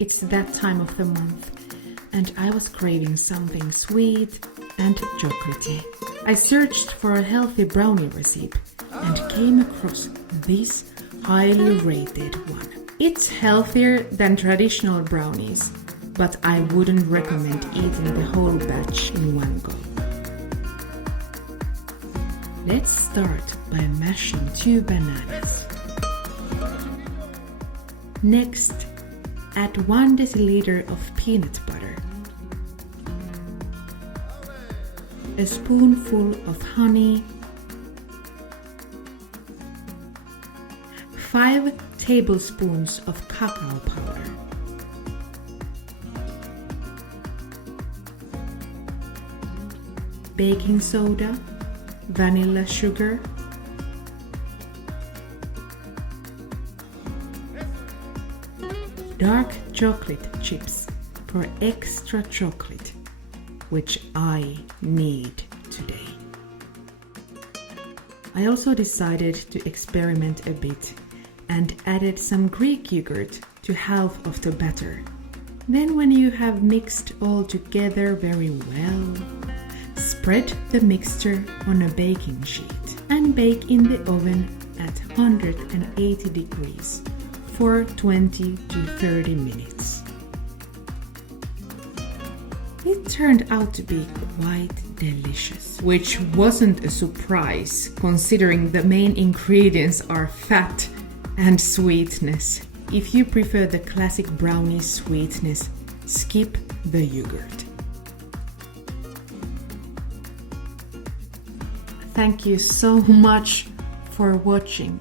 It's that time of the month, and I was craving something sweet and chocolatey. I searched for a healthy brownie recipe and came across this highly rated one. It's healthier than traditional brownies, but I wouldn't recommend eating the whole batch in one go. Let's start by mashing 2 bananas. Next, add 1 deciliter of peanut butter, a spoonful of honey, 5 tablespoons of cacao powder, baking soda, vanilla sugar, dark chocolate chips for extra chocolate, which I need today. I also decided to experiment a bit and added some Greek yogurt to half of the batter. Then when you have mixed all together very well, spread the mixture on a baking sheet and bake in the oven at 180 degrees for 20 to 30 minutes. It turned out to be quite delicious, which wasn't a surprise considering the main ingredients are fat and sweetness. If you prefer the classic brownie sweetness, skip the yogurt. Thank you so much for watching.